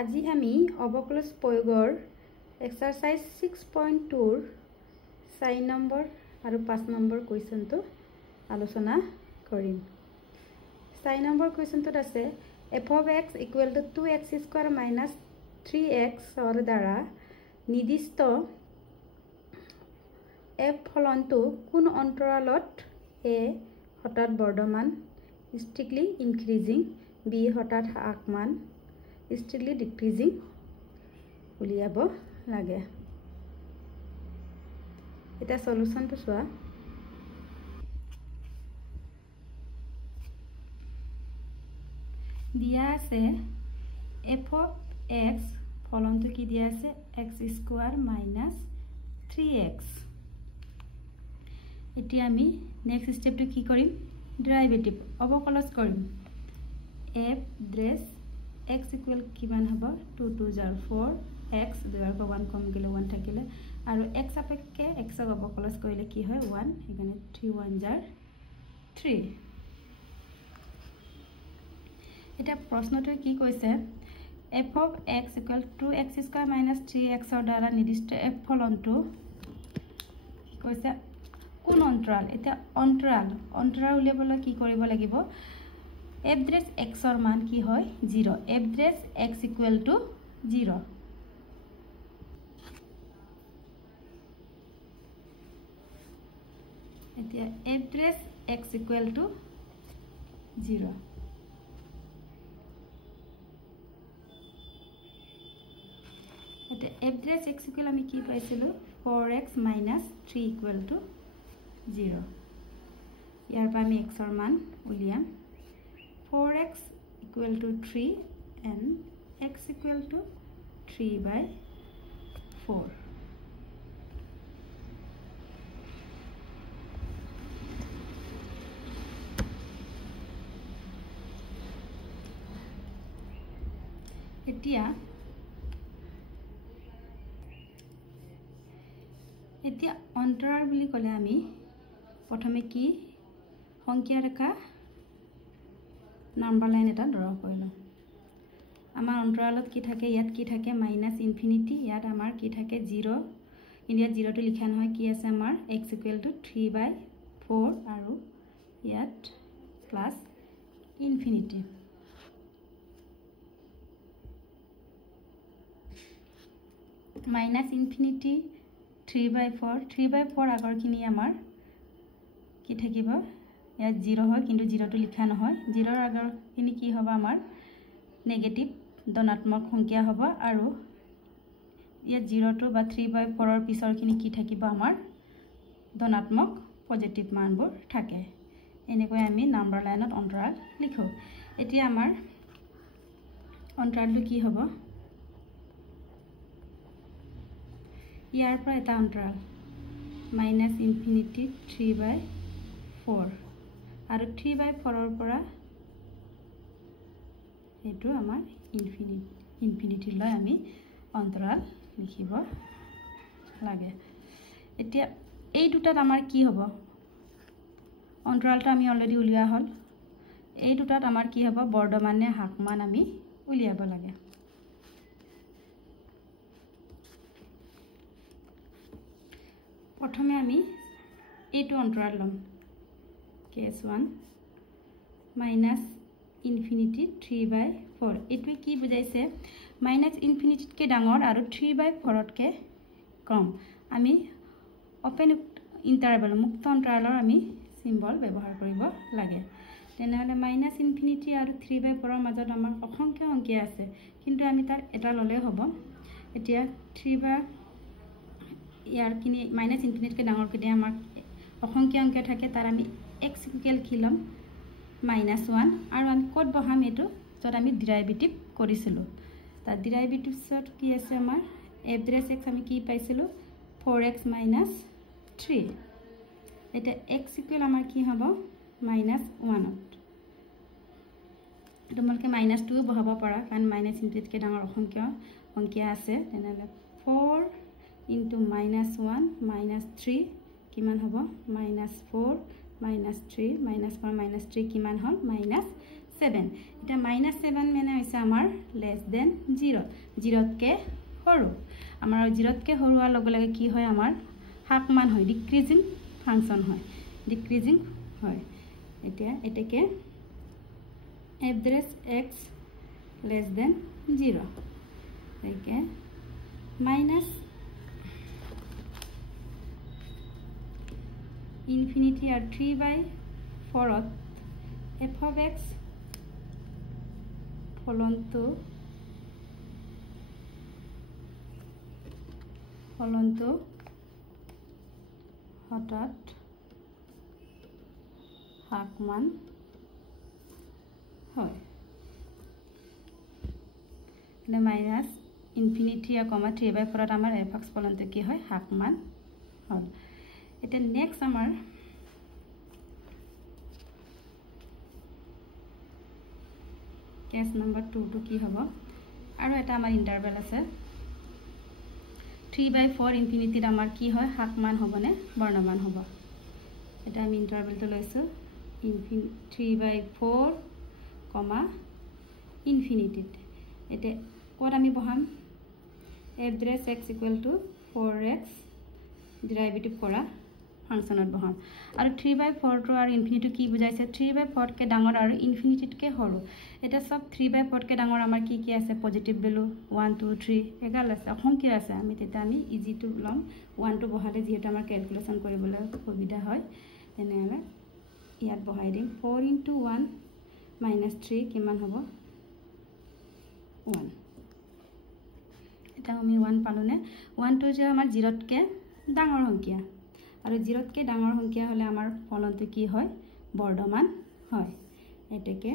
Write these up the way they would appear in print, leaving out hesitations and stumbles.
আজি আমি অবকলস প্ৰয়োগৰ এক্সাৰসাইজ 6.2 4 নম্বৰ আৰু 5 নম্বৰ কোৱেশ্চনটো আলোচনা কৰিম। 4 নম্বৰ কোৱেশ্চনটোত আছে f of x equal to 2x square minus 3x or দ্বাৰা নিৰ্দিষ্ট f ফলনটো কোন অন্তৰালত a হঠাৎ বৰ্ধমান strictly increasing b হঠাৎ হ্ৰাসমান strictly decreasing উলিয়াব লাগে। এটা সলিউশনটো চোৱা। দিয়া আছে f of x ফলনটো কি দিয়া আছে x square minus 3x। এতিয়া আমি নেক্সট স্টেপটো কি কৰিম ডেৰিভেটিভ অবকলস কৰিম। f ড্ৰেছ x equal কিমান হ'ব 2 2 0 4 x 2 ৰ পৰা 1 কম গলে 1 থাকিলে আৰু x আপেক্ষে x ক অবকলস কৰিলে কি হয় 1 এখানে 3 1 0 3। এটা প্ৰশ্নটো কি কৈছে f of x equal 2x square minus 3x ৰ দ্বাৰা নিৰ্দিষ্ট f ফলনটো কি কৈছে কোন অন্তৰাল। এটা অন্তৰাল উলিয়াবলৈ কি কৰিব লাগিব f ড্ৰেছ x ৰ মান কি হয় 0 f dress x equal to 0। এতিয়া f dress x equal to 0। এতিয়া f ড্ৰেছ x equal আমি কি পাইছিলো 4x minus 3 equal to 0। ইয়াৰ পৰা আমি x ৰ মান উলিয়াম 4x equal to 3 and x equal to 3/4। এতিয়া অন্তৰাল বুলি ক'লে আমি প্ৰথমে কি সংখ্যা ৰেখা নাম্বাৰ লাইন এটা ড্ৰ কৰিলো। আমাৰ অন্তৰালত কি থাকে ইয়াত কি থাকে মাইনাস ইনফিনিটি ইয়াত আমাৰ কি থাকে 0 ইন্ডিয়াত 0 টো লিখা নহয় কি আছে আমাৰ x equal to 3/4 আৰু ইয়াত প্লাস ইনফিনিটি। মাইনাস ইনফিনিটি 3/4 3/4 আগৰখিনি আমাৰ কি থাকিব ইয়াত 0 হয় কিন্তু 0 টো লিখা নহয় 0 ৰ আগৰখিনি কি হ'ব আমাৰ নেগেটিভ ধনাত্মক সংখ্যা হ'ব আৰু ইয়াত 0 টো বা 3/4 ৰ পিছৰখিনি কি থাকিব আমাৰ ধনাত্মক পজিটিভ মানবোৰ থাকে। এনেকৈ আমি নাম্বাৰ লাইনত অন্তৰাল লিখো। এতিয়া আমাৰ অন্তৰালটো কি হ'ব ইয়াৰ পৰা এটা অন্তৰাল মাইনাস ইনফিনিটি 3/4 আৰু 3/4 ৰ পৰা এটো আমাৰ ইনফিনিটি লৈ আমি অন্তৰাল লিখিব লাগে। এতিয়া এই দুটাত আমাৰ কি হ'ব অন্তৰালটো আমি অলৰেডি উলিয়া হ'ল। এই দুটাত আমাৰ কি হ'ব বৰ্ধমান নে হ্ৰাসমান আমি উলিয়াব লাগে। প্ৰথমে আমি এইটো অন্তৰাল লম কেস 1 মাইনাস ইনফিনিটি 3/4 এটোৱে কি বুজাইছে মাইনাস ইনফিনিটিতকৈ ডাঙৰ আৰু 3/4 তকৈ কম আমি ওপেন ইন্টাৰভেল মুক্ত অন্তৰালৰ আমি সিম্বল ব্যৱহাৰ কৰিব লাগে। তেনেহলে মাইনাস ইনফিনিটি আৰু 3/4 ৰ মাজত আমাৰ অসংখ্য সংখ্যা আছে কিন্তু আমি তাৰ এটা ললে হ'ব। এতিয়া 3 ইয়াৰ কিনি মাইনাস ইনফিনিটিতকৈ ডাঙৰ কিনে আমাৰ অসংখ্য সংখ্যা থাকে তাৰ আমি x equal কি লম -1 আৰু আমি কোড বহাম এটো যত আমি ডেৰিভেটিভ কৰিছিলো তাৰ ডেৰিভেটিভছত কি আছে আমাৰ f ড্ৰেছ x আমি কি পাইছিলো 4x minus 3। এটা x equal আমাৰ কি হ'ব -1 তোমালকে -2 বহাব পাৰা কাৰণ মাইনাস ইনফিনিটিতকৈ ডাঙৰ অসংখ্য সংখ্যা আছে। তেনেহলে 4 into -1 -3 কিমান হ'ব -4 -3 -4 -3 কিমান হ'ল 7 এটা -7 মানে হৈছে আমাৰ লেস দেন 0 0তকে সৰু আমাৰ 0তকে সৰুৱাৰ লগে লগে কি হয় আমাৰ হাক মান হয় ডিক্ৰিজিং ফাংচন হয় ডিক্ৰিজিং হয় এতিয়া এটাকে এড্ৰেছ x less than 0 একে minus infinity are 3/4 f of x ফলন্ত হঠাৎ হাক মান হয় এটা মাইনাস ইনফিনিটি আর কমা 3/4 আমার f(x) ফলন্ত কি হয় হাক মান হল এটা নেক্সট আমার কেস নাম্বার 2 টু কি হবো আর এটা আমার ইন্টারভেল আছে 3/4 ইনফিনিটির আমার কি হয় হাক মান হবনে বর্ণমান হবো এটা আমি ইন্টারভেল তো লইছো 3/4 কমা ইনফিনিটি এটা কোড আমি বহাম এড্রেছ x = 4x ডেরিভেটিভ করা ফাংশনত বহাম আৰু 3/4 টো আৰু ইনফিনিটি কি বুজাইছে 3/4 কে ডাঙৰ আৰু ইনফিনিটিত কে সৰু এটা সব 3/4 কে ডাঙৰ আমাৰ কি আছে পজিটিভ ভ্যালু 1 2 3 এগাল আছে অখন কি আছে আমি তেতা আমি ইজি টু লম 1 টো বহালে যেটা আমাৰ ক্যালকুলেশন কৰিবলৈ সুবিধা হয় তেনেহলে ইয়াত বহাই দিম 4 * 1 - 3 কিমান হ'ব 1 এটা আমি 1 পালোনে 1 টো যে আমাৰ 0তকে ডাঙৰ সংখ্যা আৰু 0তকে ডাঙৰ সংখ্যা হলে আমাৰ ফলনটো কি হয় বৰ্ধমান হয় এটাকে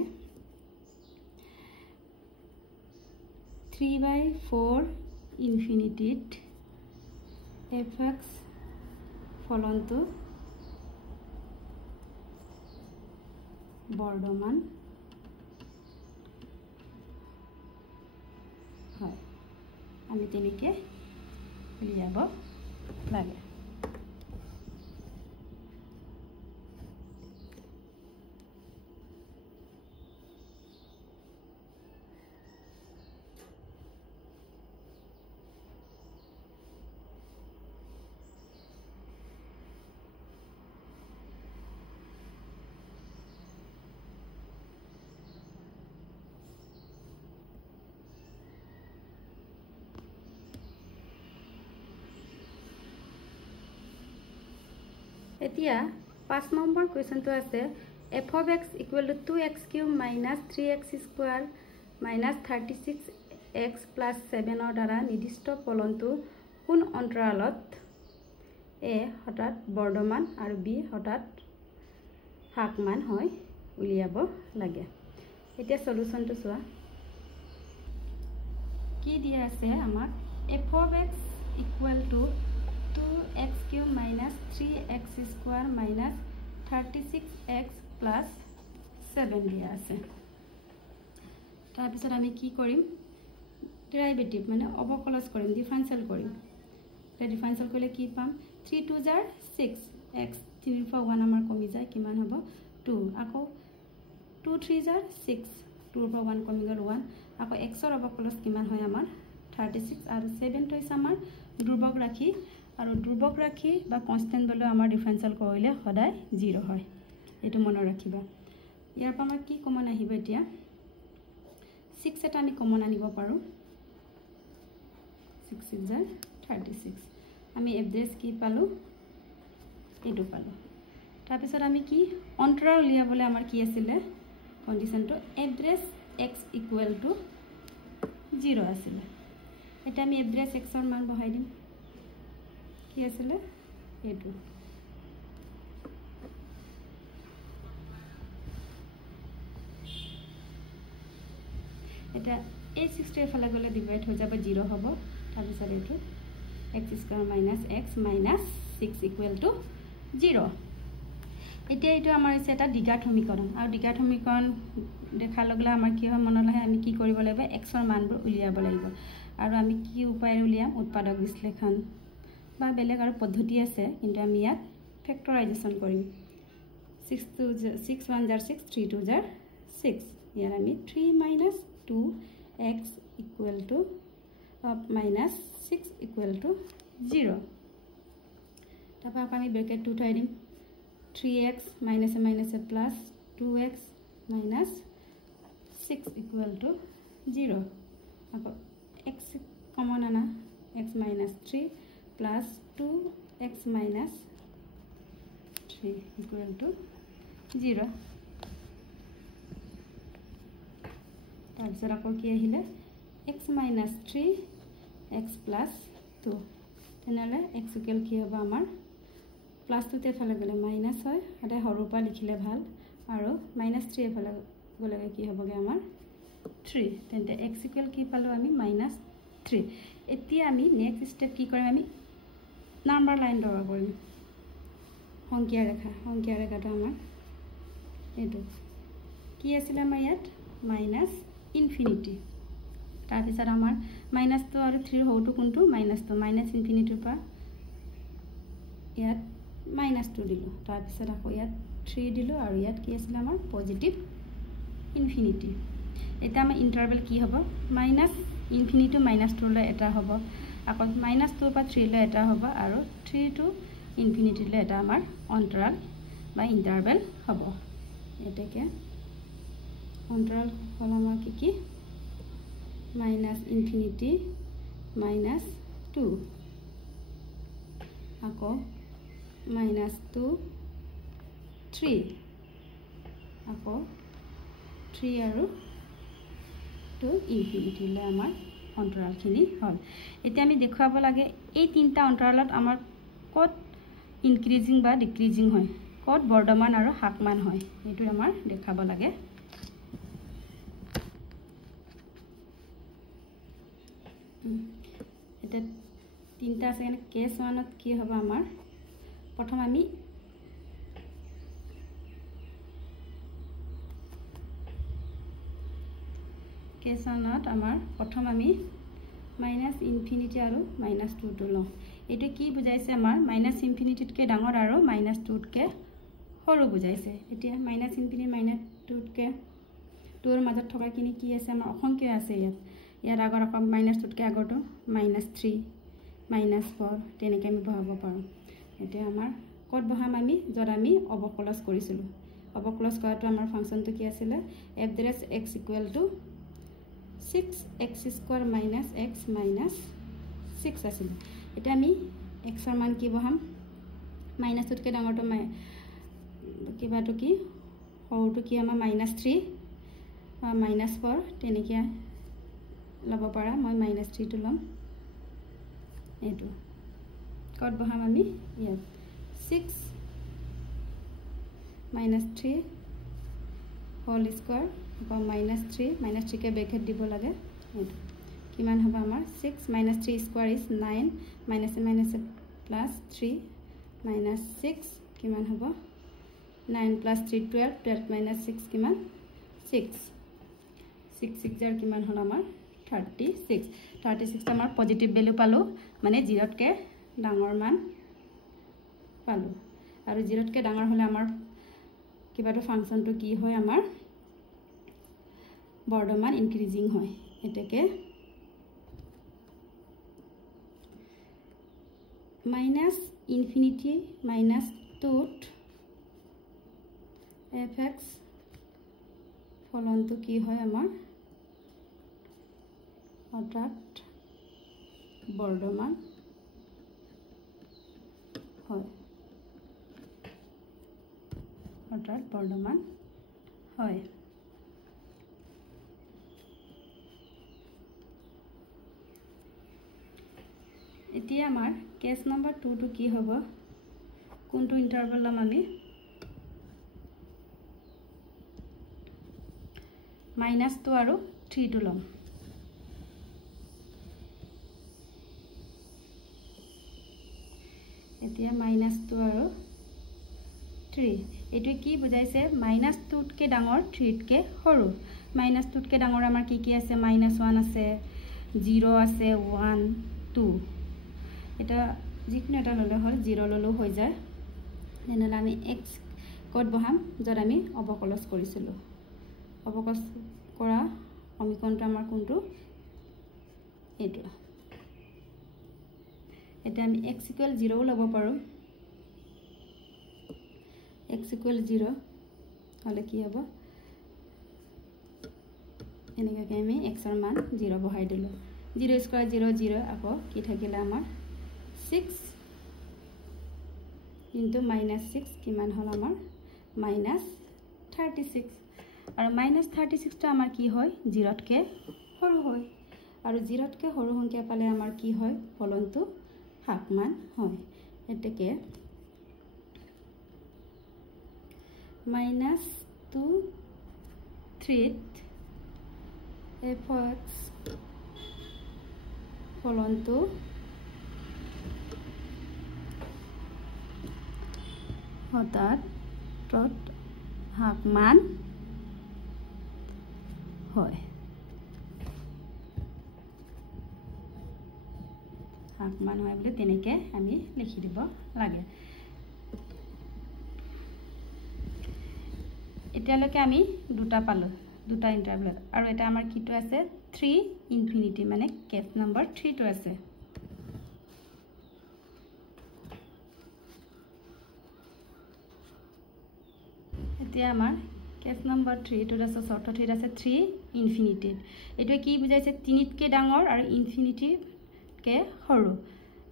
3/4 ইনফিনিটিত f(x) ফলনটো বৰ্ধমান হয় আমি তেনেকে লিয়াব লাগে এতিয়া 5 নম্বৰ কোৱেশ্চনটো আছে f of x = 2x³ - 3x² - 36x + 7 ৰ দ্বাৰা নিৰ্দিষ্ট ফলনটো কোন অন্তৰালত a হঠাৎ বৰ্ধমান আৰু b হঠাৎ হাক মান হয় উলিয়াব লাগে এতিয়া সলিউশনটো চোৱা কি দিয়া আছে আমাক f of x = 2x³ - 3x² - 36x + 7 দিয়া আছে তাৰ পিছত আমি কি কৰিম ডেৰিভেটিভ মানে অবকলজ কৰিম ডিফাৰেন্সিয়েল কৰিম ডিফাৰেন্সিয়েল কৰিলে কি পাম 3 2 * 6 x 3/1 আমাৰ কমি যায় কিমান হ'ব 2 আকৌ 2 3 * 6 2/1 কমি গ'ল 1 আকৌ x ৰ অবকলজ কিমান হয় আমাৰ 36 আৰু 7 টো হৈছে আমাৰ ধ্ৰুবক ৰাখি আৰু ধ্ৰুবক ৰাখি বা কনস্ট্যান্ট ভ্যালু আমাৰ ডিফাৰেন্সিয়েল কৰিলে সদায় 0 হয় এটো মনত ৰাখিবা ইয়াৰ পৰা আমাৰ কি কমন আহিব এতিয়া 6 এটা আমি কমন আনিব পাৰো 6 6 36 আমি এড্ৰেছ কি পালো এটো পালো তাৰ পিছত আমি কি অন্তৰাল উলিয়াবলে আমাৰ কি আছিল কন্ডিশনটো এড্ৰেছ x = 0 আছিল এটা আমি এড্ৰেছ x ৰ মান বহাই দিম কি আছিল এটো এটা এই 60 এৰ ফলে গলে ডিভাইড হৈ যাব 0 হ'ব তাৰ পিছত এটো x² - x - 6 = 0 এতিয়া এটো আমাৰ আছে এটা দ্বিঘাত সমীকৰণ আৰু দ্বিঘাত সমীকৰণ দেখা লগলে আমাৰ কি হয় মনলৈ আমি কি কৰিব লাগিব x ৰ মানবোৰ উলিয়াব লাগিব আৰু আমি কি উপায়েৰে উলিয়াম উৎপাদক বিশ্লেষণ বা বেলেগ আৰু পদ্ধতি আছে কিন্তু আমি ইয়াত ফেক্টৰাইজেশন কৰিম 6 1 * 6 3 2 * 6 ইয়াৰ আমি 3 minus 2x equal to minus 6 equal to 0 তাৰপৰা আমি ব্ৰেকেট 2 থৈ দিম 3x minus a minus a plus 2x minus 6 equal to 0 আকৌ x common ana x minus 3 plus 2x minus 3 equal to 0 তাৰপিছত আকৌ কি আহিলে x minus 3 x plus 2 তেনেহলে x equal কি হ'ব আমাৰ plus 2 তে ফালে গলে minus হয় আতে হৰুপা লিখিলে ভাল আৰু minus 3 এ ফালে গলে কি হ'বগে আমাৰ 3 তেন্তে x equal কি পালো আমি minus 3 এতিয়া আমি নেক্সট স্টেপ কি কৰিম আমি নাম্বাৰ লাইন ড্ৰ কৰিম সংখ্যা ৰেখাটো আমাৰ এটো কি আছিল আমাৰ ইয়াত minus infinity তাৰপিছত আমাৰ minus 2 আৰু 3 হওটো কোনটো minus 2 minus infinity পা ইয়াত minus 2 দিলো তাৰপিছত আকৌ ইয়াত 3 দিলো আৰু ইয়াত কি আছিল আমাৰ পজিটিভ infinity এটা আমাৰ ইন্টাৰভেল কি হ'ব minus infinity to minus 2 লৈ এটা হ'ব আকৌ minus 2 পা 3 লৈ এটা হ'ব আৰু 3 to infinity লৈ এটা আমাৰ অন্তৰাল বা ইন্টাৰভেল হ'ব এটাকে অন্তৰাল হল আমাৰ কি minus infinity minus 2 আকৌ minus 2 3 আকৌ 3 আৰু 2 infinity লৈ আমাৰ অন্তৰালখিনি হল এতিয়া আমি দেখুৱাব লাগে এই তিনটা অন্তৰালত আমাৰ কত ইনক্ৰিজিং বা ডিক্ৰিজিং হয় কত বৰ্ধমান আৰু হ্ৰাসমান হয় এটো আমাৰ দেখাব লাগে এটা তিনটা আছে কেস 1 ত কি হ'ব আমাৰ প্ৰথম আমি কেস 1 ত আমাৰ প্ৰথম আমি minus infinity আৰু minus 2 টো লওঁ এটো কি বুজাইছে আমাৰ minus infinity তকে ডাঙৰ আৰু minus 2 তকে সৰু বুজাইছে এতিয়া minus infinity minus 2 তকে 2 ৰ মাজত থকা কিনি কি আছে আমাৰ অসংখ্য আছে ইয়াৰ আগৰ আকৌ minus 2 তকে আগৰটো minus 3 minus 4 তেনেকৈ আমি বহাব পাৰোঁ এতিয়া আমাৰ কত বহাম আমি যত আমি অবকলজ কৰিছিলো অবকলজ কৰাটো আমাৰ ফাংচনটো কি আছিল f (x) = 6x square minus x minus 6 আছিল এটা আমি x ৰ মান কি বহাম minus 2 তকে ডাঙৰটো কিবাটো কি হৰটো কি আমাৰ minus 3 বা minus 4 তেনেকৈ লব পাৰা মই minus 3 টো লম এটো কত বহাম আমি ইয়াত 6 minus 3 whole square or minus 3 K bracket দিব লাগে কিমান হ'ব আমাৰ 6 minus 3 square is 9 minus a minus a plus 3 minus 6 কিমান হ'ব 9 plus 3 12 12 minus 6 কিমান 6 6 6 jar কিমান হ'ল আমাৰ 36 আমাৰ পজিটিভ ভ্যালু পালো মানে 0 তকে ডাঙৰ মান পালো আৰু 0 তকে ডাঙৰ হলে আমাৰ কিবাটো ফাংচনটো কি হয় আমাৰ বৰ্ধমান ইনক্ৰিজিং হয় এটাকে minus infinity minus 2 fx ফলনটো কি হয় আমাৰ অৰ্থাৎ বৰ্ধমান হয় এতিয়া আমাৰ কেস নাম্বাৰ 2 টো কি হ'ব কোনটো ইন্টাৰভেল লম আমি -2 আৰু 3 টো লম এতিয়া -2 আৰু 3 এটো কি বুজাইছে -2 তকে ডাঙৰ 3 তকে সৰু -2 তকে ডাঙৰ আমাৰ কি আছে -1 আছে 0 আছে 1 2 এটা যিকোনো এটা ললে হল 0 ললো হৈ যায় তেনেহলে আমি x কত বহাম যত আমি অবকলজ কৰিছিলো অবকলন কৰা সমীকৰণটো আমাৰ কোনটো এইটো এটা আমি x = 0 লব পাৰো x = 0 হলে কি হ'ব এনেকৈ আমি x ৰ মান 0 বহাই দিলো 0 স্কয়াৰ 0 0 আকৌ কি থাকিলে আমাৰ 6 into -6 কিমান হল আমাৰ -36 আৰু -36 টো আমাৰ কি হয় 0 তকে সৰু হয় আৰু 0 তকে সৰু সংখ্যা পালে আমাৰ কি হয় ফলনটো হাকমান হয় এতেকে -2 3 f(x) ফলনটো হঠাৎ হাকমান হয় হাকমান হয় বুলি তেনেকে আমি লিখি দিব লাগে এতিয়ালৈকে আমি দুটা পালো দুটা ইন্টারভেল আৰু এটা আমাৰ কিটো আছে 3 ইনফিনিটি মানে কেস নম্বৰ 3 টো আছে এতিয়া আমাৰ কেস নম্বৰ 3 টো আছে শৰ্ত 3 আছে 3 ইনফিনিটি এটো কি বুজাইছে 3 তকে ডাঙৰ আৰু ইনফিনিটি কে সৰু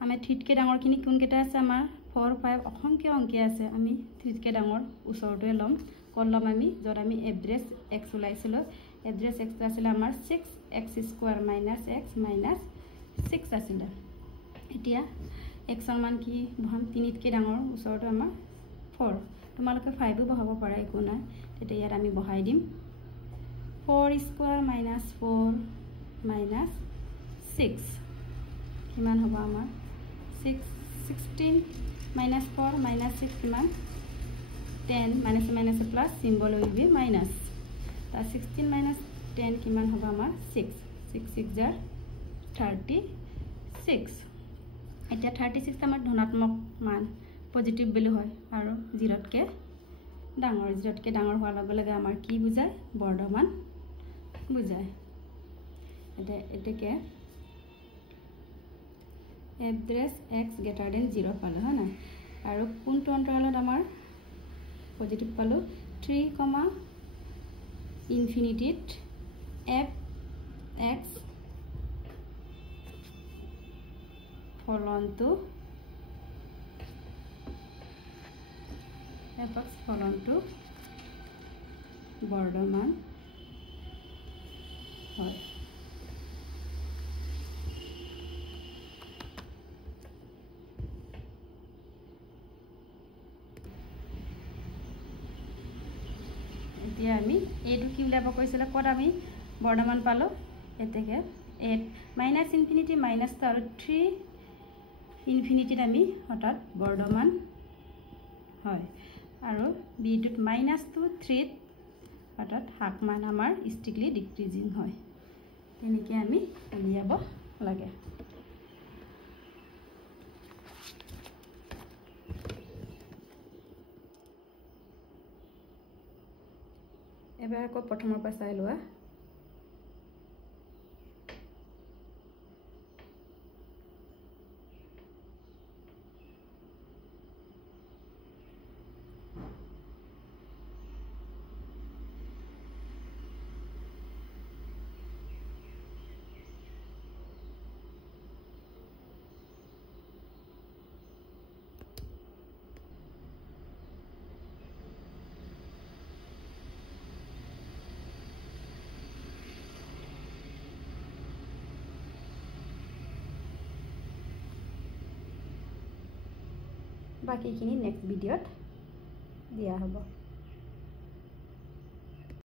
আমি 3 তকে ডাঙৰ কিনি কোন কেটা আছে আমাৰ 4 5 অসংখ্য অংক আছে আমি 3 তকে ডাঙৰ উচৰটোৱে লম কলম আমি যত আমি এভাৰেজ x উলাইছিলো এভাৰেজ x আছিল আমাৰ 6x² - x - 6 আছিল এতিয়া x ৰ মান কি বহাম 3 তকে ডাঙৰ উচৰটো আমাৰ 4 তোমালোকে 5 বহাব পাৰা একো নাই তেতে ইয়াত আমি বহাই দিম 4² - 4 - 6 কিমান হ'ব আমাৰ 16 - 4 - 6 কিমান 10 minus plus symbol will be minus ta 16 minus 10 kiman hoba amar 6 6 jar 36 eta 36 amar dhonatmok man positive value hoy aru 0 tke dangor hwa lage lage amar ki bujay bordoman bujay eteke address x greater than 0 palo ha na aru kuntu antaralot amar positive পালো 3, ইনফিনিটিত f(x) ফলনটো Bardhaman হয় এতিয়া আমি এটো কি উলাব কৈছিল কত আমি বৰ্ধমান পালো এতেকে 8 মাইনাস ইনফিনিটি মাইনাস আৰু 3 ইনফিনিটিত আমি হঠাৎ বৰ্ধমান হয় আৰু বিটুত -2 3 হঠাৎ হাকমান আমাৰ স্ট্ৰিকলি ডিক্ৰিজিং হয় তেনেকে আমি উলিয়াব লাগে এবাৰ আকৌ প্ৰথমৰ পৰা চাই লোৱা বাকিখিনি নেক্সট ভিডিঅ'ত দিয়া হ'ব